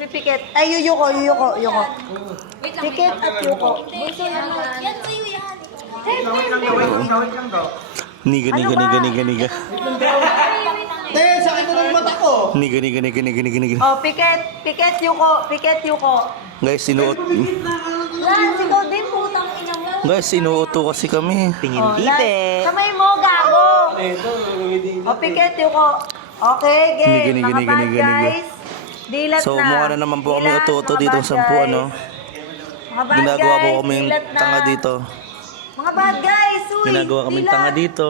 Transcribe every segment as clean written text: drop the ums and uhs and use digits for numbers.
Pikit. Ay, Yuko. Wait lang, Pikit at Yuko. Bunso naman. Yan sa'yo yan. Gawin lang daw. Niga. Te, sakit na ng mata ko. Niga. Oh, Pikit, Yuko. Guys, Lance, ikaw din putang ina mo. Guys, inuuto kasi kami. Tingin Oh, kamay mo, gago. Oh, Pikit, Yuko. Okay, game. Niga. Mga bad guys. Dilat So, na. mukha na naman po kami Dilat, uto-uto mga dito bad sa sampu, guys. ano? Mga bad Ginagawa po guys, kami yung dilat na. tanga dito. Mga bad guys, uy. Ginagawa kami dilat. tanga dito.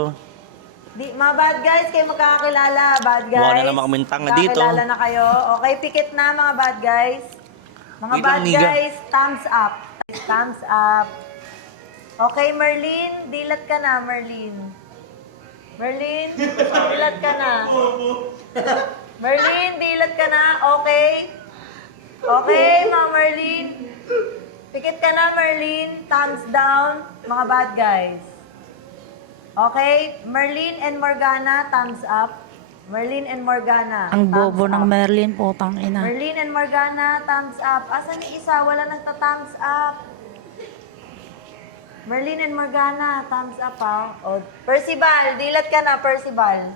Mga bad guys, kayo magkakakilala. Bad guys. Mukha na naman kaming tanga dito. Magkakilala na kayo. Okay, pikit na mga bad guys. Mga Wait bad lang, Niga. guys, thumbs up. Thumbs up. Okay, Merlin, dilat ka na, Merlin. Merlin, dilat ka na. Merlin, dilat ka na. Okay. Okay, mga Merlin. Pikit ka na, Merlin. Thumbs down, mga bad guys. Okay, Merlin and Morgana, thumbs up. Merlin and Morgana. Ang thumbs bobo ng up. Merlin, putang ina. Merlin and Morgana, thumbs up. Asan yung isa? Wala nagta-thumbs up. Merlin and Morgana, thumbs up ha. O, Percival, dilat ka na, Percival.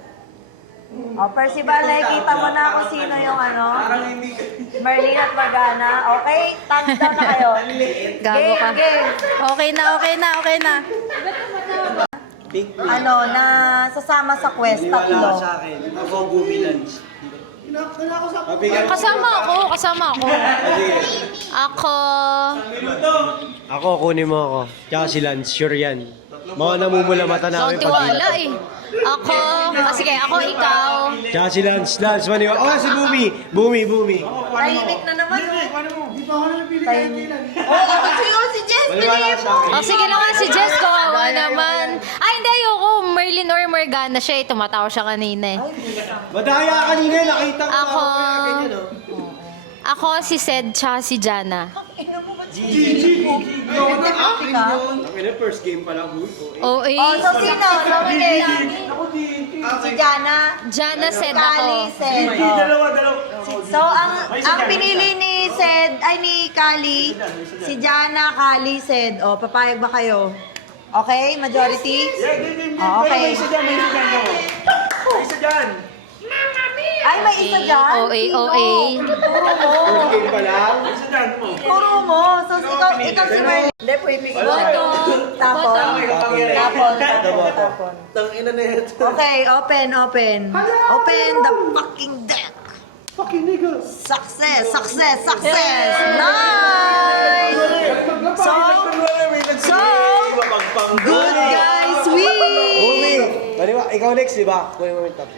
O, Percival, nakikita mo na kung sino yung ano. Merlin at Morgana. Okay, thumbs down na kayo. Gago ka. Game. Okay na. Ano, na sasama sa quest, tatlo. Sa akin. Ako, Gubilans. Kasama ako. Ako, kunin mo ako. Tsaka si Lance, sure yan. Mga namumula mata namin Sound tiwala eh. Ako, sige, ako ikaw. Tsaka si Lance, maniwala. Oh, si Bumi. Tahimik na naman. Tahimik. Oh, si Jess, pinili mo. O sige na nga si Jess, kawawa naman. Ay, hindi, ayoko. Merlin or Morgana siya eh. Tumatawa siya kanina eh. Madaya kanina, nakita ko. Ako. Ganyan, oh. Ako, si Sed, tsaka si Jana. Ang first game pa lang. Oh, eh. Oh, so sino? Nominate. Si Jana. Jana, Sed Kali, ako. Sed. Dalawa. So, ang pinili ni Sed, ay ni Kali, si Jana, Kali, Sed. O, papayag ba kayo? Okay, majority? Oh, okay. May isa dyan. May isa dyan. Ay, may isa dyan? OA. Puro Game pa lang. Isa dyan po. mo. Puro mo. So, ikaw si Merlin. Hindi, pwede ko. Tapon. Tapon. Tangina na ito. Okay, open. Open the fucking deck. Fucking nigga. Success. Nice! So, good guys, win! Bumi. Maniwala, ikaw next, di ba? Kunin mo yung top.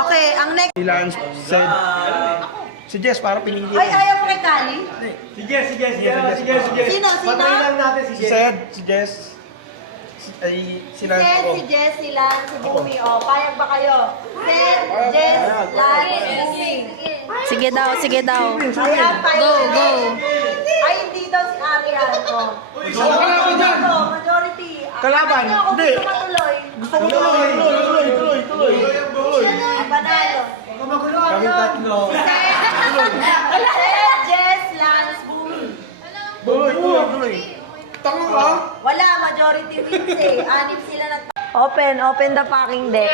Okay, ang next. Lance said. Si Jess, para pinili. Ay, ayaw mo kay Kali? Si Jess. Sino? Patayin lang natin si Jen. Si Jess. Si Lance Sed, ako. si Jess, si Lance, si Bumi. O, payag ba kayo? Sed, Jess, Lance, Bumi. Sige daw. Ayan, payag. Go. Ay, hindi daw si Arian. O. Majority. Kalaban. Ano, kung Hindi. gusto matuloy. Gusto ko tuloy. Panalo. Kaming tatlo. Sed, Jess, Lance, Bumi. Tuloy. Tanga ka? Wala, majority wins eh. Anim sila nag... Open the fucking deck.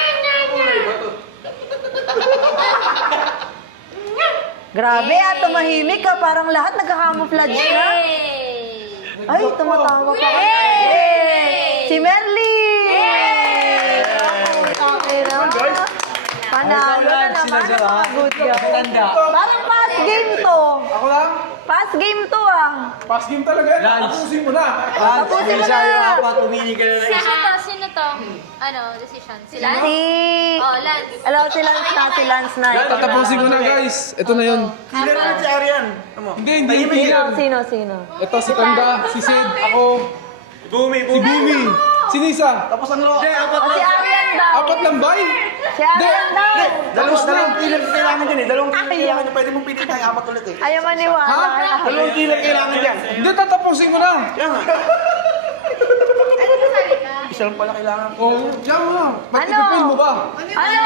Grabe tumahimik ka. Parang lahat nagka-camouflage na. Ay, tumatawa pa. Si Merlin! Okay na. Panalo na naman ang mga good guys. Parang pass game to. Ako lang? Pass game to ah. Pass game talaga. Tapusin mo na. Tapusin mo na. Pumili ka na ng isa. Sino to? Ano, decision? Si Lance? Lance. Hello, si Lance na. Tatapusin ko na guys. Ito na yun. Killer na si Arian. Hindi killer. Sino? Ito si Tanda, si Sid, ako, Bumi. si Bumi, si Nisa. Tapos ang loob. O, si Arian daw. Apat lang ba? Si Arian daw. Dalawang killer kailangan dyan eh. Dalawang killer Ayaw. kailangan dyan. Pwede mong piliin tayo apat ulit eh. Ayaw maniwala. Dalawang killer kailangan dyan. Hindi, tatapusin ko na. Yan nga. Isa lang pala kailangan. Oh, yan mo. Ba't Ano? ipipil mo ba? Ano?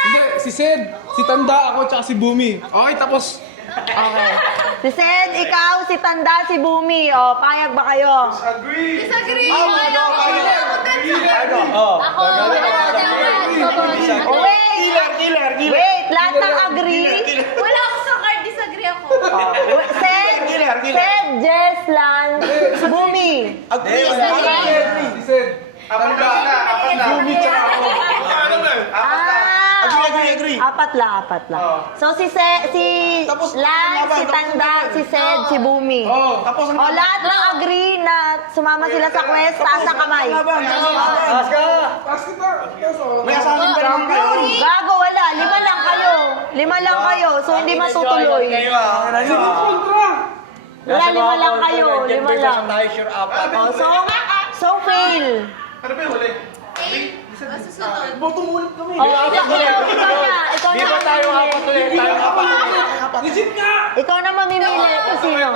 Hindi, si Sid, si Tanda, ako, tsaka si Bumi. Okay, tapos Okay. Si Sed, ikaw, si Tanda, si Bumi. O, payag ba kayo? Disagree! Ako, Killer. Wait, lahat ng agree? Wala ako sa card, disagree ako. Sed, Sed, Jess, Lan, Bumi. Agree. Si Sid. Bumi tsaka ako. Agree. Apat lang. So, si Tapos, Lan, si Tanda, si Sed, si Bumi. Oh. Tapos ang O, lahat ng agree na sumama sila sa quest, taas ang kamay. Taas ka! Taas kita. May asahan ka naman kayo. Gago, wala. 5 lang kayo. 5 lang kayo. So, hindi matutuloy. Sinong kontra? Wala, 5 lang kayo. 5 lang. Tayo sure apat. O, so fail. Ano ba yung huli? Boto mulit kami. O, ikaw na. Ikaw Di ba na. tayo apat ulit? Tayo apat. Legit nga! Ikaw na mamimili kung sino.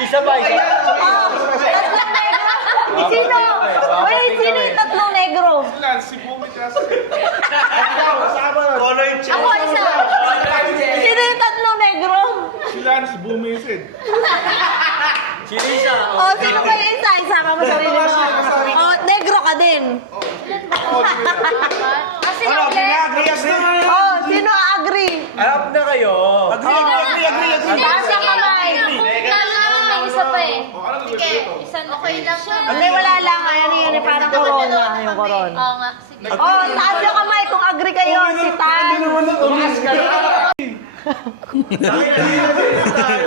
Isa ba? Tatlong negro. Sino? Wait, sino yung tatlong negro? Si Bumi tsaka si Color check. Ako, isa. Sino yung tatlong negro? Si Lance, Bumi, Sid. Sinisa. O, sino ba yung isa? Isama mo sarili mo. O, negro ka din. Kasi Ano, ulit. agree. O, sino agree? Alam na kayo. Agree. Taas ang kamay. May isa pa eh. Sige. Isa na. Okay lang siya. Hindi, wala lang. Ayan yun, parang corona. Yung corona. Oo nga, sige. O, taas yung kamay kung agree kayo. Si Tan.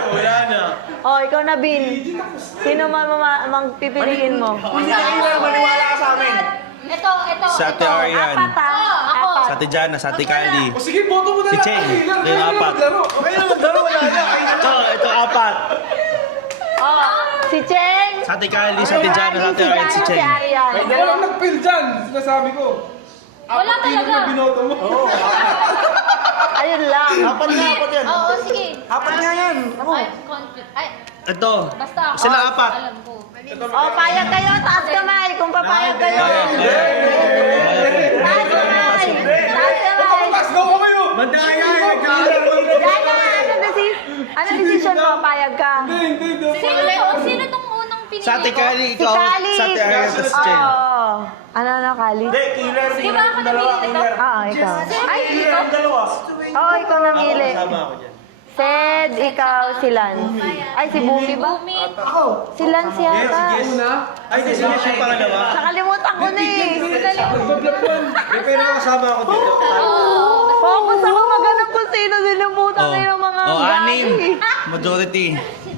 Wala na. O, ikaw na, Bin. Sino magpipiliin mo? Hindi ka kailangan maniwala ka sa amin. Ito. Sa Ate Arian. Apat, ha? Ako. Apat. Sa Ate Jana, sa Ate Kylie. O sige, boto mo na Si lang. Cheng. Kailan Yung apat. maglaro? Okay na, maglaro. Wala na. Ito apat. O, si Cheng. Sa Ate Kylie, sa Ate Jana, sa Ate Arian, si Si Cheng. Arian. Walang nag-fill dyan. Sinasabi ko. Wala Apat kilo talaga. na binoto mo. Ayun lang. Apat yan. Oo, sige. Apat nga yan. Ay, conflict. Ay, Ito. basta ako. Sila apat. Alam ko. O, payag kayo. Taas kamay. Kung papayag kayo. Taas kamay. Taas kamay. Taas daw ko kayo. Mandaya. Yana, ano decision mo? Payag ka? Hindi. Sino tong unang pinili Sa Ate ko? Kylie, Si ikaw. Kali. Sa Ate Arian, sa si Cheng. Oo. Ano, Kali? Hindi, killer. Di ba ako namili nito? Oo, ikaw. Ay, Killer ang dalawa. Oo, ikaw namili. Sama ako dyan. Sed, ikaw, si Lance. Ay, si Bumi ba? Bumi. Si Lance yata. Ay, kasi siya yung pangalawa. Nakalimutan ko na eh. Pero kasama ako dito. Focus ako maghanap kung sino sinimutan na yung mga anim. gay. Majority.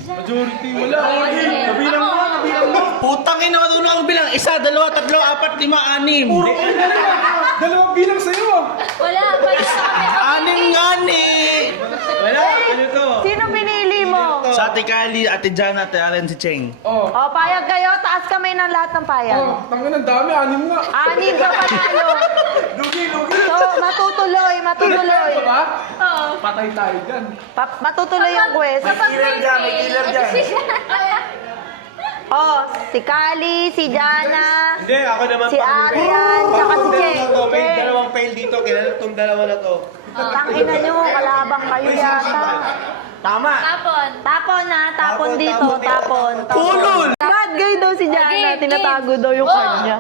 Majority, wala. Nabilang mo. Putang ina, marunong akong bilang. 1, 2, 3, 4, 5, 6. Dalawang bilang sa'yo. Wala, pala kami. 6 nga ni. Wala, ano to? Sino pinili mo? Sa Ate Kylie, Ate Jana, Ate Arian, si Cheng. Oh. O, payag kayo. Taas kamay ng lahat ng payag. Oh, tangin ang dami. 6 nga. 6 sa panalo. Lugi. So, matutuloy. Ito ba? Patay tayo dyan. Matutuloy yung quest. Kapag Killer dyan, may killer dyan. Oh, si Kali, si Jana, Hindi, ako naman si Arian, tsaka si Cheng. May Cheng. dalawang fail dito. Kilala itong dalawa na to. Tangina nyo, kalabang kayo yata. Tama. Tapon. Tapon na, tapon dito, tapon. Pulol! Bad guy daw si Jana, Game, tinatago daw yung kanya.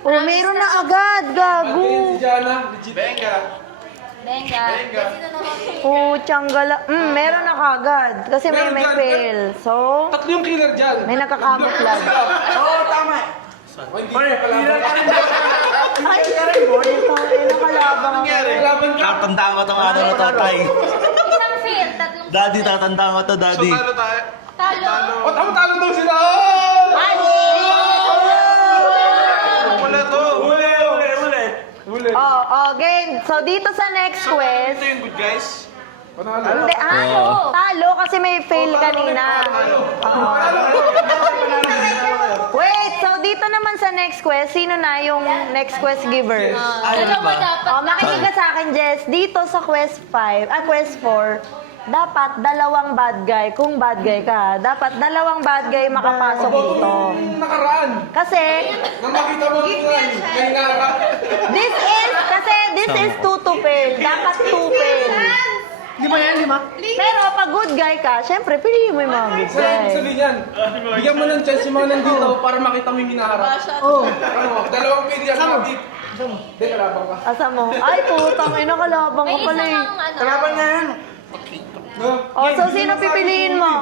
Oh, meron na agad, gago. Si Jana, legit. Benga. Oh, tsanggala. Meron na kagad. Kasi may fail. So, Tatlo yung killer dyan. may nakakamuflag. Oo, tama. Killer ka rin ba? Ay, ay, nakalabang ako. Laban ka. Tatandaan ko itong ano na to, Tay. Isang field, tatlong Daddy, tatandaan ko to, Daddy. talo. O, talo daw sila. Ay! Wala to. Huli. Oh, game. So, dito sa next quest, Ito yung good guys. Panalo. hindi, talo kasi may fail kanina. Oo. Wait, so dito naman sa next quest, sino na yung next quest giver? Dalawa dapat. Oh, makinig ka sa akin, Jess. Dito sa quest 5, quest 4, dapat dalawang bad guy. Kung bad guy ka, dapat dalawang bad guy makapasok dito. Yung nakaraan. Kasi, Nang makita mo rin yan. Kaya nga. this is 2 to fail. Dapat 2 fail. 5 yan, 5. Pero pag good guy ka, syempre, piliin mo yung mga good Sir, guy. ibig sabihin yan. Bigyan mo ng chance yung mga nandito para makita mo yung hinaharap. Oo. Ano, dalawang pwede yan. Bakit? Hindi, kalaban ka. Asa mo? Ay, putang ina, kalabang May ka isa pala eh. kang ano. Kalaban nga yan. O, so sino pipiliin mo?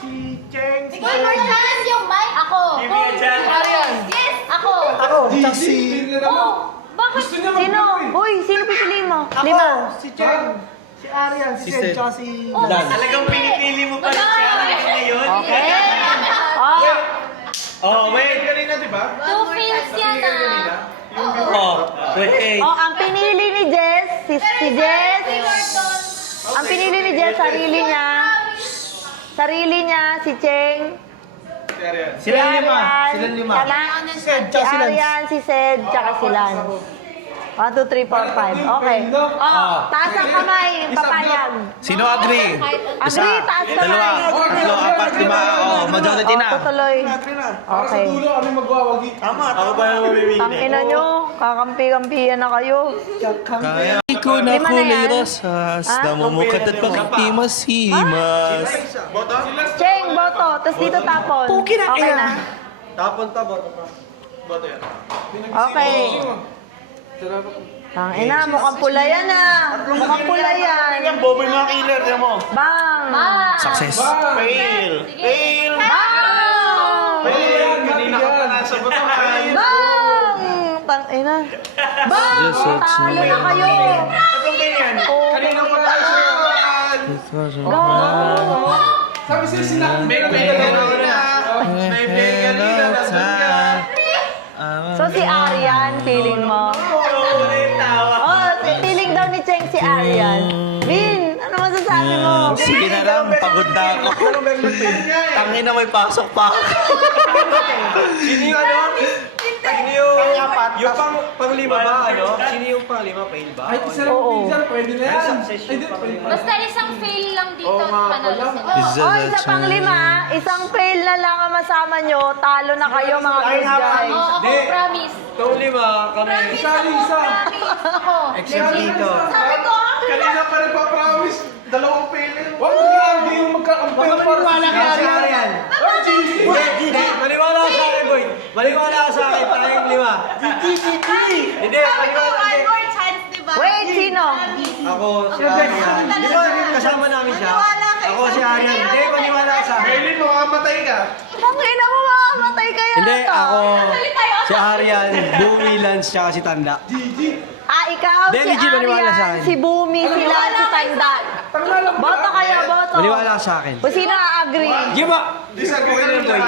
Si Cheng, si Ikaw, chance yung mic. Ako. Arian. Yes, ako. Ako, tsaka si... Oh, bakit? Gusto niya Sino? mag-group Boy, sino pipiliin mo? Ako, 5. si Cheng, si Arian, si Sed, tsaka si... Oh, talagang pinipili mo pa rin siya ngayon. Okay. Oh, Oh, wait. Kanina, di ba? Two fins yan ah. Oh, wait. oh, ang pinili ni Jess, si Jess, ang pinili ni Jess, sarili niya, si Cheng, Silang lima. Arian, Silang lima. tama? Si Sed, Si tsaka si Lance. Arian, si Sed, tsaka si Lance. 1, 2, 3, 4, 5. Okay. Oh, taas ang kamay, papayag. Sino agree? Agree, taas kamay. Tatlo, apat, lima. Oh, majority na. Tutuloy. Para sa Okay. dulo kami magwawagi. Tama, Ako ba yung mamimili? Tangina nyo, kakampi-kampihan na kayo. Kaya ko na Lima na kulay yan? rosas, Ha? namumukat at pakitimas-himas. Cheng, boto. Tapos dito tapon. Okay na. Tapon tabot. Okay. Tangina, mukhang pula yan ah. Mukhang pula yan. Ang bobo yung mga killer, tiyan mo. Bang! Success. Fail. Fail. Bang! Fail! Kanina ka pa nasa botohan. Bang! Tangina. Bang! Talo na kayo. Anong ganyan? Kanina pa tayo siya. Bang! Sabi sa'yo sila. May kanina. May kanina. Nandun ka. So si Arian, feeling mo? Oh, feeling daw ni Cheng si Arian. Vin, ano masasabi mo? Sige na lang, pagod na ako. Tangin na may pasok pa. Sino yung ano? Sino yung panglima ba? Ano? Sino yung panglima? Fail ba? Kahit isa lang Oo. pinsan, pwede na yan. Ay, di, pwede pa. Basta isang fail lang dito. Oo nga panalo pala. sila. Oh, isa pang 5, isang fail na lang ang masama nyo, talo na kayo mga good guys. Oo, ako, Di. promise. Itong lima kami. Isa, isa. Ako. Except dito. Sabi ko, Kanina pa nagpa-promise. Dalawang failure. Wag mo grabe yung magkakampi. Maniwala Si Arian. Hindi, maniwala ka sa akin, boy. Maniwala ka sa akin, tayong lima. Hindi, maniwala ka. Wait, sino? Ako, si Arian. Di ba kasama namin siya? Ako si Arian. Hindi, maniwala ka sa akin. Failure mo, mamatay ka. Tangina mo, mamamatay kaya Hindi, ata. ako, si Arian, Bumi, Lance, tsaka si Tanda. Ah, ikaw, Hindi, si Gigi, maniwala sa Arian, akin. si Bumi, sila, si Tanda. Boto kayo, boto. Maniwala ka sa akin. O sino agree? Di ba? Disagree na lang boy.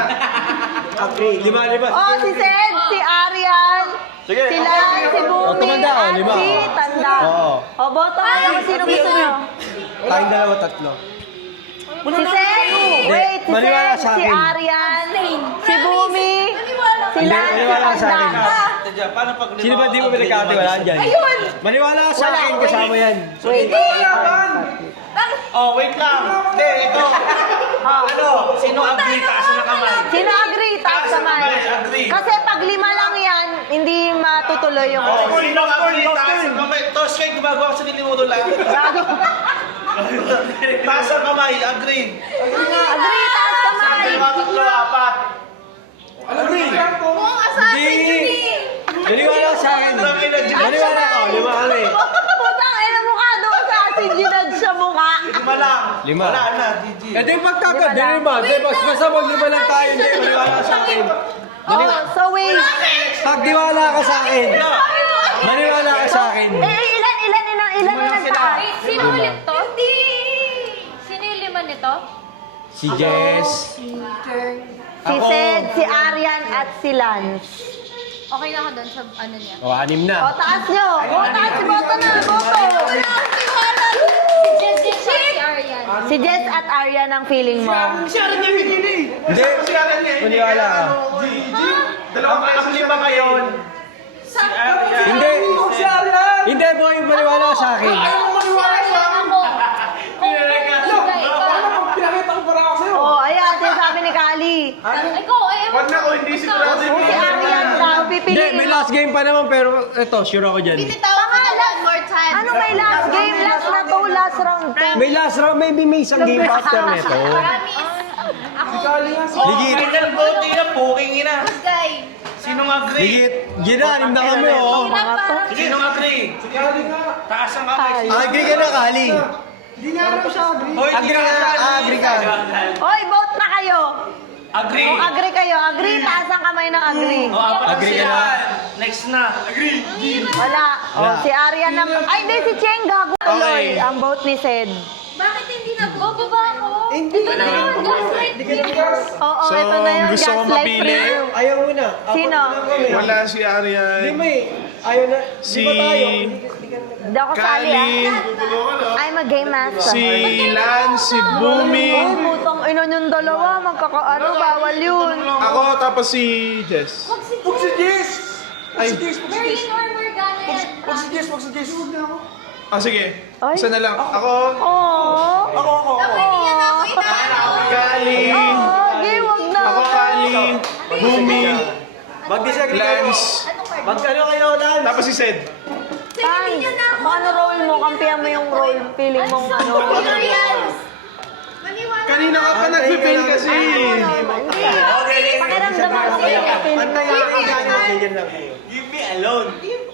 Agree. Lima. Oh, si Sed, si Arian, sila, si Bumi, tumanda ako, at 5. si Tanda. Oo. O, boto kayo kung sino gusto nyo. Tayong dalawa, tatlo. Si Sed, wait, si Maniwala Sed, sa si akin. Arian, si Bumi, si Hindi, Lance, si maniwala sa akin. Tanda. Sino ba di mo pinagkatiwalaan dyan? Ayun! Maniwala ka sa akin, kasama yan. Wait. Oh, wait lang. Hindi, ito. Ano? Sino agree? Taas na kamay. Sino agree? Taas kamay. Agree. Kasi pag 5 lang yan, hindi matutuloy yung Oh, race. sino agree? Taas na kamay. Tos kayo, gumagawa ko sa nilimuto lang. Gago. Taas na kamay, agree. Agree, taas kamay. Tatlo, apat. Agree! Hindi! Maniwala ka sa akin. Maniwala ka, 5 kami. Putang ina mukha doon sa asin, ginad sa mukha. Lima lang. 5. Wala na, GG. Eh di magtatag, di lima. Di basta mag-5 lang tayo, hindi. Maniwala ka sa akin. Oh, so wait. Pagdiwala ka sa akin. Maniwala ka sa akin. Ilan na nagtaas? wait, sino ulit to? Sino yung 5 nito? Si Jess. Si Sed, si Arian, at si Lance. Okay na ako doon sa ano niya. O, 6 na. O, taas nyo. O, taas si Boto na. Boto. Si Arian. Si Jess at Arian ang feeling mo. Hindi. Maniwala ka. Dalawang ang lima ngayon. Hindi. Hindi, boy. Maniwala ka sa akin. Si Arian ako. last game pa naman, pero ito, sure ako dyan. Binitawan ko na one more chance. Ano may last game? Last na to, last round to. May last round, maybe may isang game after nito. Promise. Ako. Ligit. Final vote na, puking ina. Guy. Sinong agree? Ligit. Ginanim na kami, oh. Sinong agree? Taas ang kamay. Agree ka na, Kali. Hindi nga raw siya agree. Hoy, Agree ka, agree ka. Hoy, vote na kayo. Agree. Kung agree kayo, agree, taas ang kamay ng agree. O, apat na Agree ka sila. na? Next na. Agree. Wala. Oh, si Arian na... Ay, hindi, si Cheng gago tuloy. Okay. Ang vote ni Sed. Bakit hindi na bababa ako? Hindi. Ito na yung gaslight. Oo, So, ito na yung gusto ko gaslight mapili. preview. Ayaw mo na. Apat Sino? na lang kami. Wala si Hindi Arian. mo eh. Ayaw na. Si Di ba tayo? Hindi ako sali Kali. I'm a game master. Si Lance, si Bumi. Oh, putang ina yung dalawa. Magkakaano, bawal yun. Ako, tapos si Jess. Huwag si Jess! Ay, Merlin or Morgana yan. Huwag si Jess, huwag si Jess. Huwag na ako. sige. Ay. Isa na lang. Ako, Oo. Ako. Hindi yan ako inaano. Kali. Oo, okay, wag na. Ako, Kali. Bumi. Mag-disagree kayo. Lance. Mag-ano kayo, Lance? Tapos si Sed. Tan, kung ano role mo, kampihan mo yung role, feeling mong ano. Maniwala. Kanina ka pa nag-fail kasi. Hindi. Pakiramdaman mo yung feeling mo. Antay nga ang gano'n. Ganyan lang. Leave me alone.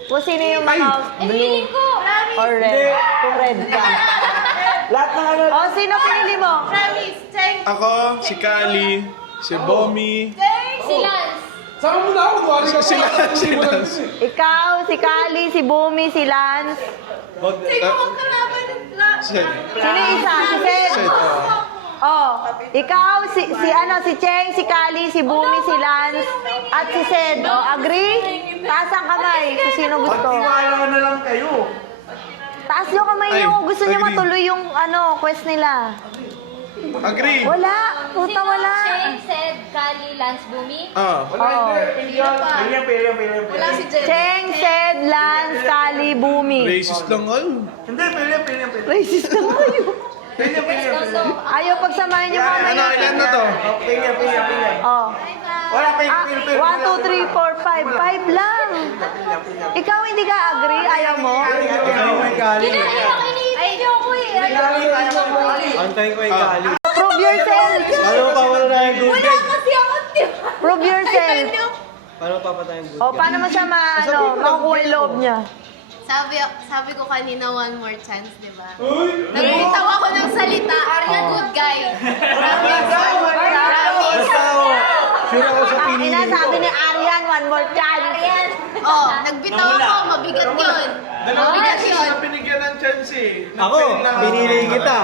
Kung sino yung mga blue Feeling ko. Promise. or red. Kung red ka. Lahat ng ano. O, sino pinili mo? Promise. Cheng. Ako, si Kali, si Bomi, Si Lance. Sama mo na ako. Duwari ka si Lance, si pa. Lance. Ikaw, si Kali, si Bumi, si Lance. Sino ang kalaban na? Sed. Sino yung isa? Si Sed. Sed. Oh, ikaw, si Cheng, si Kali, si Bumi, si Lance, at si Sed. Oh, agree? Taas ang kamay kung sino gusto. Pagtiwala na lang kayo. Taas yung kamay Ay, niyo kung gusto niyo agree. matuloy yung quest nila. Agree. Wala. Puta, wala. Cheng, Sed, Kali, Lance, Bumi. Ah. Oh. Wala si Jen. Cheng, Sed, Lance, Kali, Bumi. Racist lang all. Hindi, pili. Racist lang kayo. Ayaw pagsamahin niyo Ano, mamaya. ilan na to? Oh. Wala, pili. 1, 2, 3, 4, 5. 5 lang. Ikaw hindi ka agree? Ayaw mo? Antayin ko yung Kali. Ay, hindi ako eh. Antayin ko yung Kali. Prove yourself. Paano pa wala na yung good Wala guy? kasi ako. Prove yourself. Paano papatayin yung good O, paano mo siya makukuha yung loob niya? Sabi ko kanina one more chance, di ba? Nagbitaw ako ng salita, Arya good guy. Promise. Basta ako, sure ako sa Ang pinili ina, ko. sabi ni Arian, one more chance. Aryan. Oh, nagbitaw ako, mabigat yun. Mabigat yun. Binigyan ng chance eh. Ako, pinili kita.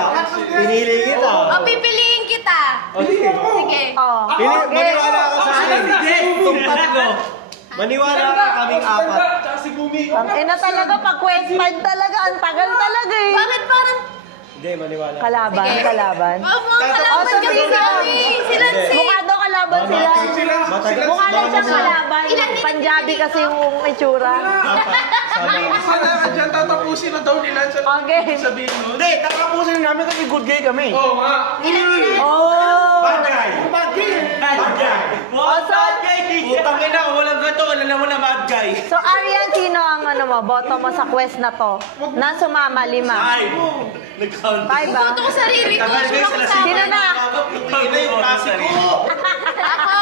Pinili kita. O, pipiliin kita. O sige. Sige. Oh. Maniwala ka sa akin. Itong tatlo. Maniwala ka kaming apat. Tsaka si Bumi. Ang ina talaga, pag quest 5 talaga, ang tagal talaga eh. Bakit parang... Hindi, maniwala. Kalaban, Sige. kalaban. Oh, mga kalaban sabi kasi ko. kami. Sila si... Mukha daw kalaban sila. Matagal. Mukha lang siyang kalaban. Ilan din- Punjabi kasi yung itsura. Sila dyan tatapusin na daw nila sa Okay. sabihin mo. Hindi, tatapusin namin kasi good guy kami. Oo nga. Oh! Bad guy. Oh, so, Putang ina, walang gato. Alam mo na bad guy. so Arian, sino ang boto mo sa quest na to? Na sumama 5. Ay, nag-count. 5 ba? Boto ko sarili ko. Tagal Sino guys, ko alas sa Sino na? Ina yung klasiko. Ako.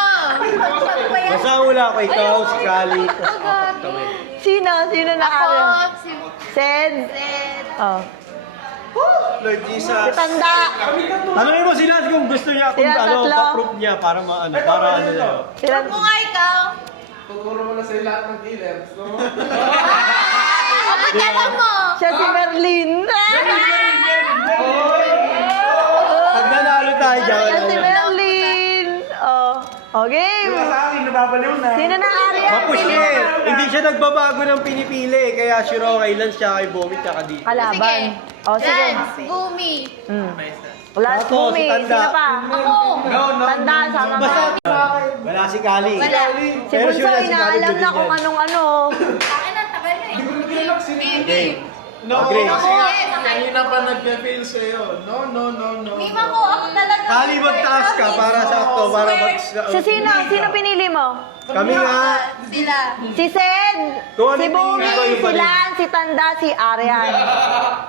Basta wala ko ikaw, si Kali. Sino? Sino na Ako. Arian? Si Sed? Sed. Oh. Lord Si Jesus. Tanda. Tanungin mo si Lance kung gusto niya, kung Sila ano, tatlo. pa-proof niya para maano, para ano na. Sila, Kung nga ikaw. Tuturo mo na sa lahat ng dealers. No? O, pagkala mo. siya si Merlin. Pag nanalo tayo dyan, Siya si Merlin. Oh. Okay. Sa akin, nababaliw na. Sino na Arian? mapush Pili niya eh. mo. Hindi siya nagbabago ng pinipili, kaya sure ako kay Lance, tsaka kay Bomi, tsaka dito. Kalaban. Sige. Oh, sige. Lance, Bumi. Last Ako, Bumi. si Tanda. Sino pa? Ako. Tanda, sama mo. Wala si Kali. Wala. Si Pero Bunso, sure na si Kali inaalam good na din kung yan. anong ano. Akin ang tagal na eh. Agree. Ako. Yes. kanina pa nag-fail sa'yo. No. Mima ko, ako talaga. Kali magtaas ka para sakto, para mag... Si sino pinili mo? Kami nga. Sila. Si Sed, Kung ano si yung Bumi, pinili ko, yung si mali. Lan, si Tanda, si Aryan.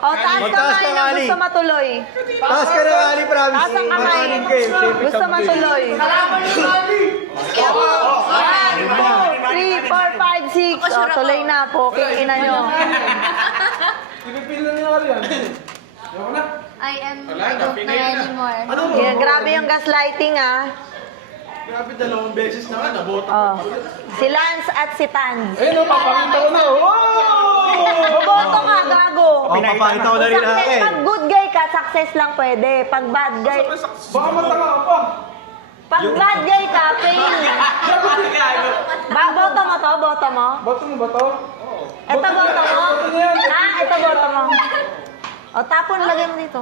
O, taas Magtaas kamay ka, na Ali. gusto matuloy. Taas ka na, Ali, promise. Taas ang kamay. Mag-game, siyempre, Gusto sub-game. matuloy. 1, 2, 3, 4, 5, 6. O, tuloy na po. Kikina nyo. Pinipil na niya yan. Ewan na. I don't know anymore. Yeah, grabe yung gaslighting, ah. Grabe, 2 beses na nga. Nabota. Oh. Si Lance at si Tans. Eh, no, papakita ko na. Wow! Boboto ka, gago. O, papakita ko na rin Success, akin. pag good guy ka, success lang pwede. Pag bad guy, Baka matanga ka pa. pag bad guy ka, fail. Boto mo to? Boto mo? Bato mo ba to? Ito boto mo? Boto na yan. Ha? Ito boto mo? O, tapon, lagay mo dito.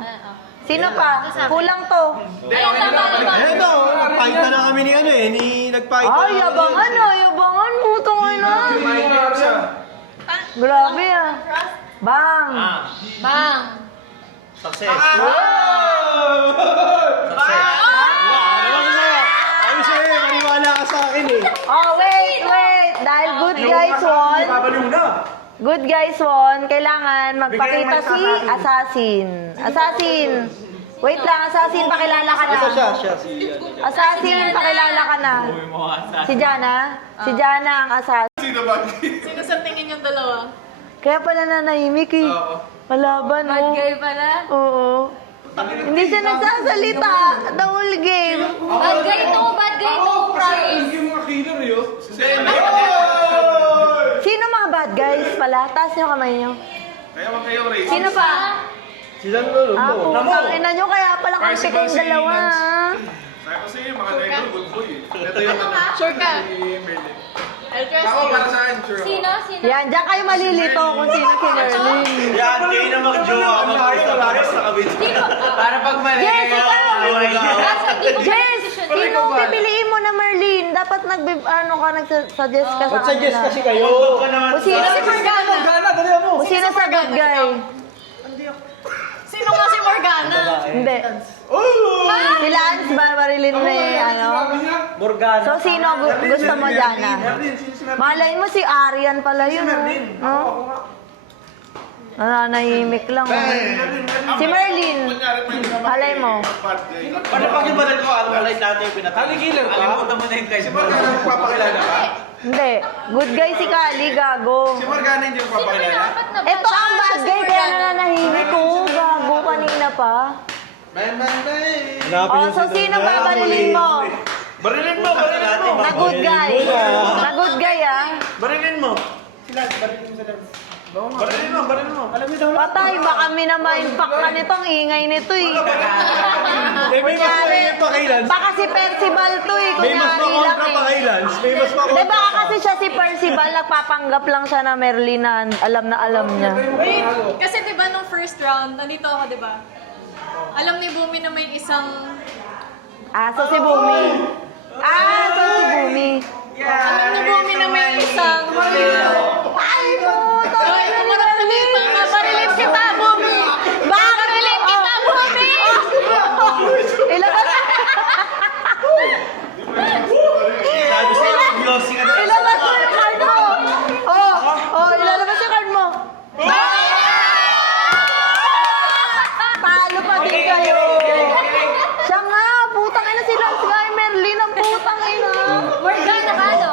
Sino pa? Kulang to. Ayan o, nagpakita na kami ni ano eh, nagpakita Ay, yabangan na, yabangan. Putong ina. Grabe ah. Bang. Bang. Success. Ano sa'yo, maniwala ka sa akin eh. Oh, wait. Dahil good guys won. Babaliw na. Good guys won. Kailangan magpakita si Assassin. Assassin. Wait lang, Assassin, pakilala ka na. Ito siya, si... Assassin, pakilala ka na. Si Jana? Si Jana ang assassin. Sino ba? Sino sa tingin yung dalawa? Kaya pala nanahimik eh. Malaban, Bad oh. guy pala. Oo. Hindi siya nagsasalita. The whole game. Bad guy to, promise. Yung mga killer yun. Sino mga bad guys pala? Taas niyo kamay niyo. Kaya wag kayo race. Sino pa? Silang lolo Ah, mo. putang ina nyo. Kaya pala kampi kayong dalawa. ah. Sabi ko sa'yo, mga negro, good boy. Ito yung Sure ka? si Merlin. I'll trust Ako, para you. sa akin, sure ako. Sino? Yan, diyan kayo malilito kung sino si Merlin. Yan, kayo na mag-joke. Mag-ayos na kami. Para pag mali. Yes, ikaw! Kaso hindi ko Yes! Sino pipiliin mo na Merlin? Dapat nagsuggest ka sa Mag-suggest kanila. kasi kayo. O sino si Morgana? Gana, dali mo. O sino sa good guy? Sino nga si Morgana? Hindi. Si Lance ba marilin na ano? Morgana. So sino gusto mo dyan ah? Malay mo si Arian pala yun. No? Nananahimik lang. Si Merlin. Malay mo. Ano pag yung badal ko, ang malay natin yung pinatay? Taligilan ka? Alimutan mo na yung guys. Magpapakilala ka? Hindi. Good guy si Kali, gago. Si Morgana hindi mo papakilala? Dapat na Ito ang bad guy kaya nananahimik ko. Gago kanina pa. Oh, so sino babarilin mo? Barilin mo, barilin mo. Na good guy. Na good guy ah. Barilin mo. Barilin mo, barilin mo. Patay, baka minamind-fuck ka nitong ingay nito eh. May mas makuha pa kay Lance. Baka si Percival to eh. May mas Kunyari makuha lang pa eh. kay Lance. May mas makuha Di baka kasi siya si Percival, nagpapanggap lang siya na Merlin na alam niya. Wait, kasi diba nung first round, nandito ako diba? Alam ni Bumi na may isang... So si Bumi. So si Bumi. Alam ni Bumi na may isang... Ay, puto! Ay, kumarap ka dito. Mabarilit kita, Bumi! Bakit? Kita, Bumi! Ilabas Sabi sa'yo, glossy ka na. ilabas mo yung card mo! Ilalabas yung card mo! Talo pa din kayo! Siya nga! Putang ina si Lance Guy Merlin! Ang putang ina! Morgana ka, no?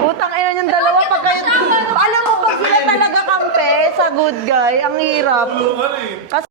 Putang ina yung dalawa pag kayo... Alam mo ba sila talaga kampe sa good guy? Ang hirap. Kasi